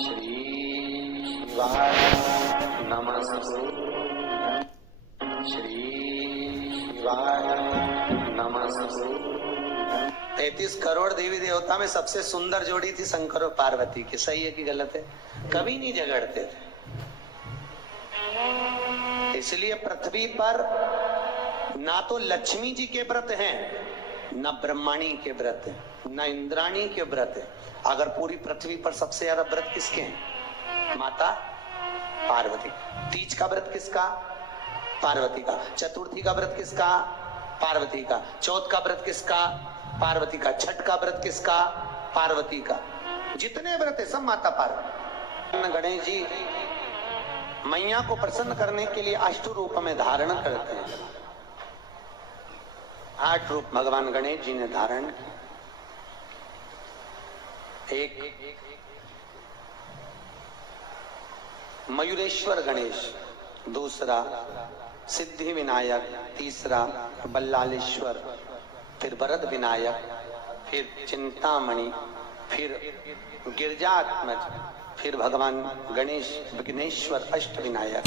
श्री शिवाय नमस्तु। श्री शिवाय नमस्तु। 33 करोड़ देवी देवता में सबसे सुंदर जोड़ी थी शंकर और पार्वती की। सही है कि गलत है? कभी नहीं झगड़ते थे। इसलिए पृथ्वी पर ना तो लक्ष्मी जी के व्रत हैं, न ब्रह्माणी के व्रत है, न इंद्राणी के व्रत है। अगर पूरी पृथ्वी पर सबसे ज्यादा व्रत किसके हैं? माता पार्वती। तीज का व्रत किसका? पार्वती का। चतुर्थी का व्रत किसका? पार्वती का। चौथ का व्रत किसका? पार्वती का। छठ का व्रत किसका? पार्वती का। जितने व्रत है सब माता पार्वती। गणेश जी मैया को प्रसन्न करने के लिए अष्ट रूप में धारण करते हैं। 8 रूप भगवान गणेश जी ने धारण किए। एक मयूरेश्वर गणेश, दूसरा सिद्धि विनायक, तीसरा बल्लालेश्वर, फिर वरद विनायक, फिर चिंतामणि, फिर गिरजात्मज, फिर भगवान गणेश विघ्नेश्वर अष्ट विनायक,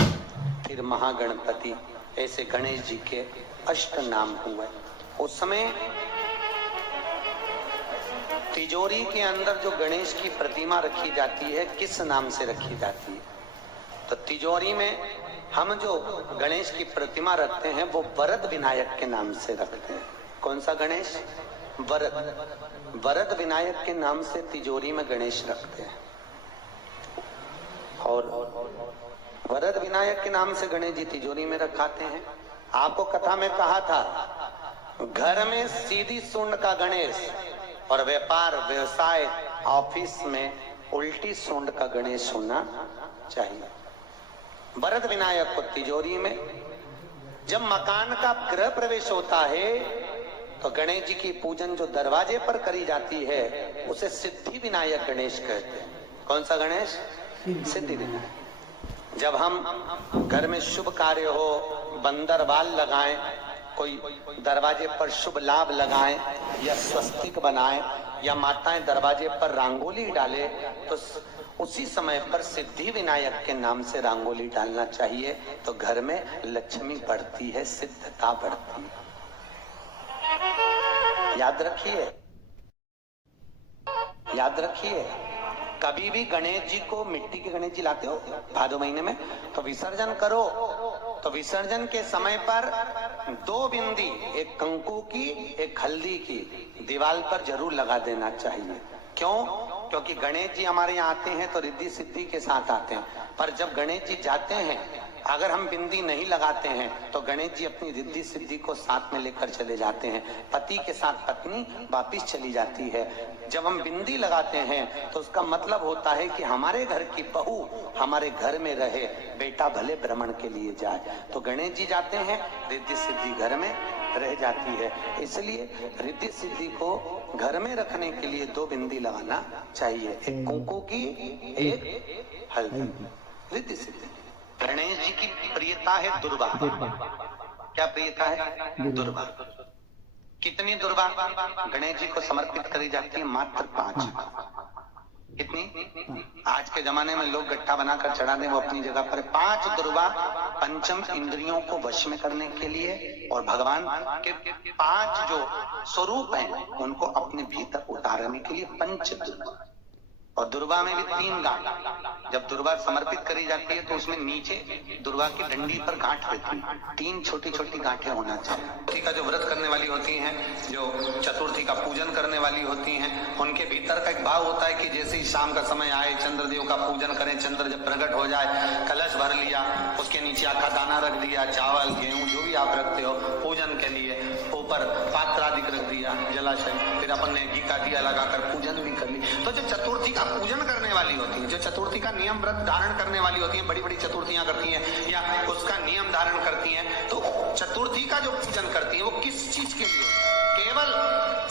फिर महागणपति। ऐसे गणेश जी के अष्ट नाम हुए। उस समय तिजोरी के अंदर जो गणेश की प्रतिमा रखी जाती है किस नाम से रखी जाती है? तो तिजोरी में हम जो गणेश की प्रतिमा रखते हैं वो वरद विनायक के नाम से रखते हैं। कौन सा गणेश? वरद। वरद विनायक के नाम से तिजोरी में गणेश रखते हैं। और वरद विनायक के नाम से गणेश जी तिजोरी में रखाते हैं। आपको कथा में कहा था, घर में सीधी सूंड का गणेश और व्यापार व्यवसाय ऑफिस में उल्टी सूंड का गणेश होना चाहिए। वरद विनायक को तिजोरी में। जब मकान का गृह प्रवेश होता है तो गणेश जी की पूजन जो दरवाजे पर करी जाती है उसे सिद्धि विनायक गणेश कहते हैं। कौन सा गणेश? सिद्धि विनायक। जब हम घर में शुभ कार्य हो, बंदर बाल लगाएं, कोई दरवाजे पर शुभ लाभ लगाएं या स्वस्तिक बनाएं या माताएं दरवाजे पर रंगोली डाले तो उसी समय पर सिद्धि विनायक के नाम से रंगोली डालना चाहिए। तो घर में लक्ष्मी बढ़ती है, सिद्धता बढ़ती है। याद रखिए, याद रखिए। कभी भी गणेश जी को, मिट्टी के गणेश जी लाते हो भादो महीने में, तो विसर्जन करो तो विसर्जन के समय पर 2 बिंदी, एक कंकु की एक हल्दी की, दीवार पर जरूर लगा देना चाहिए। क्यों? क्योंकि गणेश जी हमारे यहाँ आते हैं तो रिद्धि सिद्धि के साथ आते हैं। पर जब गणेश जी जाते हैं अगर हम बिंदी नहीं लगाते हैं तो गणेश जी अपनी रिद्धि सिद्धि को साथ में लेकर चले जाते हैं। पति के साथ पत्नी वापिस चली जाती है। जब हम बिंदी लगाते हैं तो उसका मतलब होता है कि हमारे घर की बहू हमारे घर में रहे, बेटा भले भ्रमण के लिए जाए। तो गणेश जी जाते हैं, रिद्धि सिद्धि घर में रह जाती है। इसलिए रिद्धि सिद्धि को घर में रखने के लिए 2 बिंदी लगाना चाहिए, एक कुंकू की, एक हल्दी। रिद्धि सिद्धि। गणेश जी की प्रियता है दुर्वा। क्या प्रियता है? दुर्वा। कितनी दुर्वा गणेश जी को समर्पित करी जाती है? मात्र 5। कितनी? आज के जमाने में लोग गट्टा बनाकर चढ़ा दें, वो अपनी जगह पर। 5 दुर्वा पंचम इंद्रियों को वश में करने के लिए और भगवान के 5 जो स्वरूप हैं उनको अपने भीतर उतारने के लिए 5 दुर्वा। और दुर्वा में भी 3 गांठ। जब दुर्वा समर्पित करी जाती है तो उसमें नीचे दुर्वा की डंडी पर गांठ रहती है। 3 छोटी छोटी गांठें होना चाहिए। चतुर्थी का जो व्रत करने वाली होती हैं, जो चतुर्थी का पूजन करने वाली होती हैं, उनके भीतर का एक भाव होता है कि जैसे ही शाम का समय आए चंद्रदेव का पूजन करें। चंद्र जब प्रकट हो जाए, कलश भर लिया, उसके नीचे आखा दाना रख दिया, चावल गेहूं जो भी आप रखते हो पूजन के लिए, ऊपर पात्र आदि रख दिया, जलाशय, फिर अपन ने घी का दिया लगाकर पूजन भी कर ली। तो जो चतुर्थी का पूजन करने वाली होती है, जो चतुर्थी का नियम व्रत धारण करने वाली होती है, बड़ी बड़ी चतुर्थियां करती हैं या उसका नियम धारण करती हैं, तो चतुर्थी का जो पूजन करती है वो किस चीज के लिए? केवल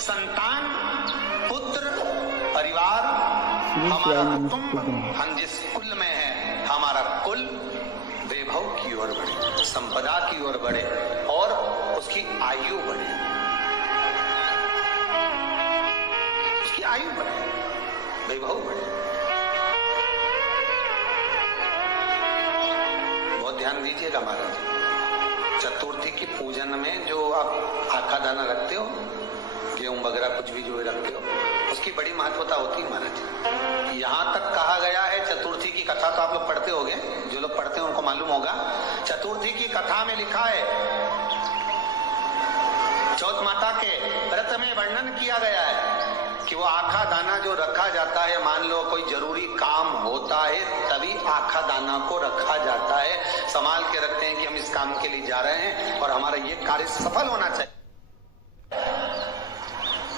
संतान, पुत्र, परिवार, हमारा कुटुंब, हम जिस कुल में है हमारा कुल वैभव की ओर बढ़े, संपदा की ओर बढ़े और उसकी आयु बढ़े, उसकी आयु बढ़े, वैभव बढ़े। ध्यान दीजिएगा महाराज, चतुर्थी की पूजन में जो आप आखा दाना रखते हो, गेहूं वगैरह कुछ भी जो रखते हो, उसकी बड़ी महत्वता होती है महाराज। यहाँ तक कहा गया है, चतुर्थी की कथा तो आप लोग पढ़ते होंगे, जो लोग पढ़ते हैं उनको मालूम होगा। चतुर्थी की कथा में लिखा है, चौथ माता के व्रत में वर्णन किया गया है कि वो आखा दाना जो रखा जाता है, मान लो कोई जरूरी काम होता है तभी आखा दाना को रखा जाता है, संभाल के रखते हैं कि हम इस काम के लिए जा रहे हैं और हमारा ये कार्य सफल होना चाहिए।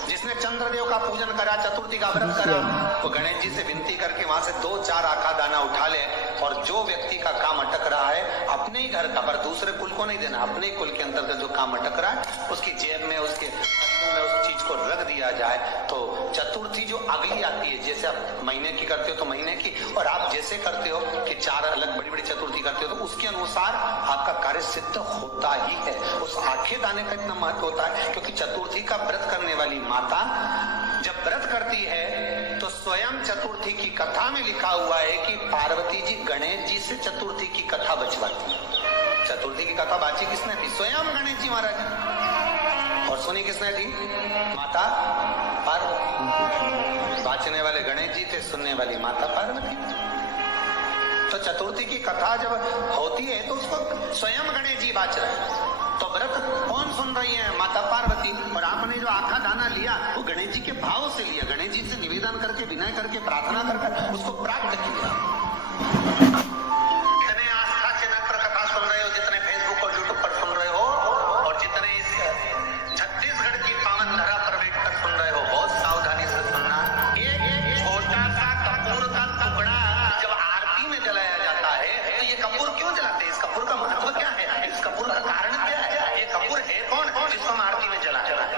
जिसने चंद्रदेव का पूजन करा, चतुर्थी का व्रत करा, वो गणेश जी से विनती करके वहां से 2-4 आखा दाना उठा ले, और जो व्यक्ति का काम अटक रहा है अपने ही घर का, पर दूसरे कुल को नहीं देना, अपने ही कुल के अंतर्गत जो काम अटक रहा है उसकी जेब में, उसके में उस चीज को रख दिया जाए। तो चतुर्थी जो अगली आती है, जैसे आप महीने की करते हो तो महीने की, और आप जैसे करते हो कि 4 अलग बड़ी बड़ी चतुर्थी करते हो तो उसके अनुसार आपका कार्य सिद्ध होता ही है। उस आखे दाने का इतना महत्व होता है क्योंकि चतुर्थी का व्रत करने वाली माता जब व्रत करती है तो स्वयं चतुर्थी की कथा में लिखा हुआ है कि पार्वती जी गणेश जी से चतुर्थी की कथा बचवाती है। चतुर्थी की कथा बाची किसने थी? स्वयं गणेश जी महाराज। और सुनी किसने थी? माता पार्वती। बाचने वाले गणेश जी थे, सुनने वाली माता पार्वती। तो चतुर्थी की कथा जब होती है तो उसको स्वयं गणेश जी बाच रहे हैं। तो व्रत कौन सुन रही है? माता पार्वती। और आपने जो आखा दाना लिया वो गणेश जी के भाव से लिया, गणेश जी से निवेदन करके, विनय करके, प्रार्थना करके उसको प्राप्त किया। जितने आस्था चैनल पर कथा सुन रहे हो, जितने फेसबुक और यूट्यूब पर सुन रहे हो, और जितने इस छत्तीसगढ़ की पावन धरा पर बैठकर सुन रहे हो, बहुत सावधानी से सुनना। ये छोटा सा कपूर का टुकड़ा जब आरती में जलाया जाता है तो ये कपूर क्यों जलाते हैं? इस कपूर का महत्व क्या है? इस कपूर का कारण क्या है? ये कपूर है कौन जिसको हम आरती में जलाते हैं?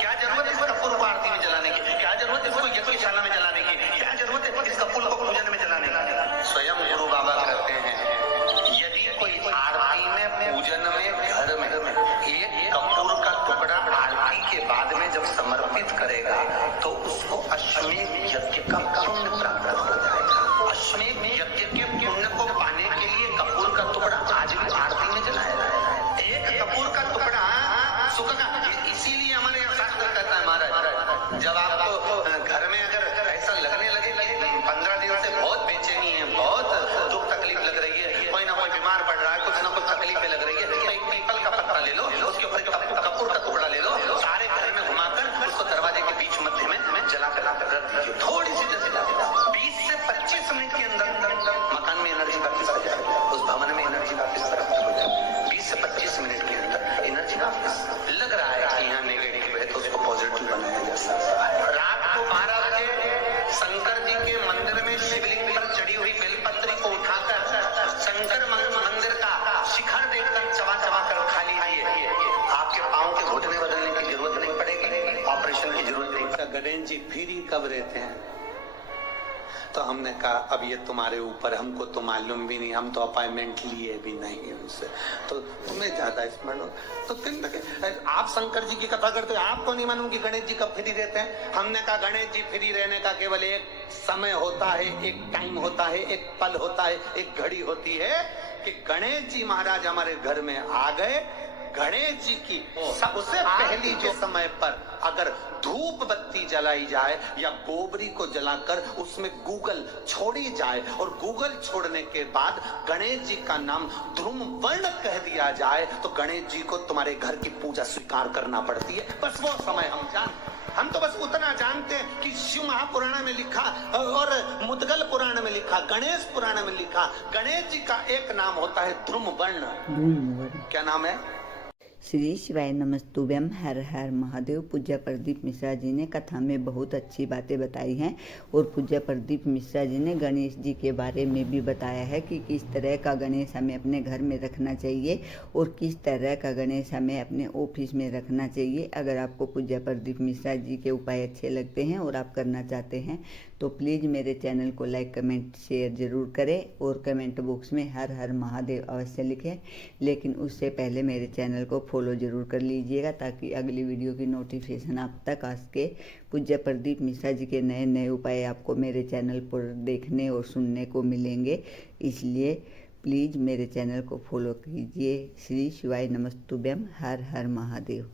क्या जरूरत है इस कपूर को आरती में जलाने की? क्या जरूरत है इसको यज्ञशाला में जलाने की? क्या जरूरत है इस कपूर को पूजन में जलाने की? स्वयं गुरु बाबा कहते हैं, यदि कोई आरती में, पूजन में, घर में एक कपूर का टुकड़ा आरती के बाद में जब समर्पित करेगा तो उसको अश्वमेध यज्ञ का पुण्य प्राप्त हो जाएगा। अश्वमेध यज्ञ के पुण्य को पाने के लिए कपूर का टुकड़ा आज भी आरती में जलाया जाता है। एक कपूर का टुकड़ा सुख का, इसीलिए हमारे यहाँ शास्त्र कहता है महाराज, जब आपको घर में अगर ऐसा लगने लगे 15 दिन से बहुत बेचैनी है, बहुत दुख तकलीफ लग रही है, कोई ना कोई बीमार पड़ रहा है, कुछ ना कुछ तकलीफें लग रही है, तो एक पीपल का पत्ता ले लो, उसके ऊपर कपूर का टुकड़ा ले लो, सारे घर में घुमाकर उसको दरवाजे के बीच मध्य में जला कर रख दीजिए। थोड़ी सी जैसे 20 से 25 मिनट के अंदर मकान में एनर्जी वापस आ जाएगी, उस भवन में एनर्जी वापस प्राप्त हो जाएगी। 20 से 25 मिनट के अंदर एनर्जी वापस लग रहा है कि यहाँ नेगेटिव है तो उसको पॉजिटिव बनाया जा सकता है। रात को 12 बजे शंकर जी के मंदिर में शिवलिंग पर चढ़ी हुई बेलपत्री को उठाकर शंकर मंदिर का शिखर देखकर चबा चबा कर खा लीजिए। आपके पाँव के घुटने बदलने की जरूरत नहीं पड़ेगी, ऑपरेशन की जरूरत नहीं पड़ेगी। गणेश जी फिर ही कब रहते हैं? तो हमने कहा अब ये तुम्हारे ऊपर, हमको तो मालूम भी नहीं, हम तो अपॉइंटमेंट लिए भी नहीं उनसे, तो तुम्हें ज्यादा स्मरण हो। तो आप शंकर जी की कथा करते हो, आपको नहीं मालूम कि गणेश जी कब फ्री रहते हैं? हमने कहा गणेश जी फ्री रहने का केवल एक समय होता है, एक टाइम होता है, एक पल होता है, एक घड़ी होती है कि गणेश जी महाराज हमारे घर में आ गए। गणेश जी की सबसे पहली जो समय पर अगर धूप बत्ती जलाई जाए या गोबरी को जलाकर उसमें गूगल छोड़ी जाए और गूगल छोड़ने के बाद गणेश जी का नाम ध्रुम वर्ण कह दिया जाए तो गणेश जी को तुम्हारे घर की पूजा स्वीकार करना पड़ती है। बस वो समय हम तो बस उतना जानते हैं कि शिव महापुराण में लिखा और मुद्गल पुराण में लिखा, गणेश पुराण में लिखा, गणेश जी का एक नाम होता है ध्रुम वर्ण। क्या नाम है? श्री शिवाय नमस्तुभ्यम। हर हर महादेव। पूज्य प्रदीप मिश्रा जी ने कथा में बहुत अच्छी बातें बताई हैं और पूज्य प्रदीप मिश्रा जी ने गणेश जी के बारे में भी बताया है कि किस तरह का गणेश हमें अपने घर में रखना चाहिए और किस तरह का गणेश हमें अपने ऑफिस में रखना चाहिए। अगर आपको पूज्य प्रदीप मिश्रा जी के उपाय अच्छे लगते हैं और आप करना चाहते हैं तो प्लीज़ मेरे चैनल को लाइक कमेंट शेयर ज़रूर करें और कमेंट बॉक्स में हर हर महादेव अवश्य लिखें। लेकिन उससे पहले मेरे चैनल को फॉलो ज़रूर कर लीजिएगा ताकि अगली वीडियो की नोटिफिकेशन आप तक आ सके। पूज्य प्रदीप मिश्रा जी के नए नए उपाय आपको मेरे चैनल पर देखने और सुनने को मिलेंगे, इसलिए प्लीज़ मेरे चैनल को फॉलो कीजिए। श्री शिवाय नमस्तुभ्यम। हर हर महादेव।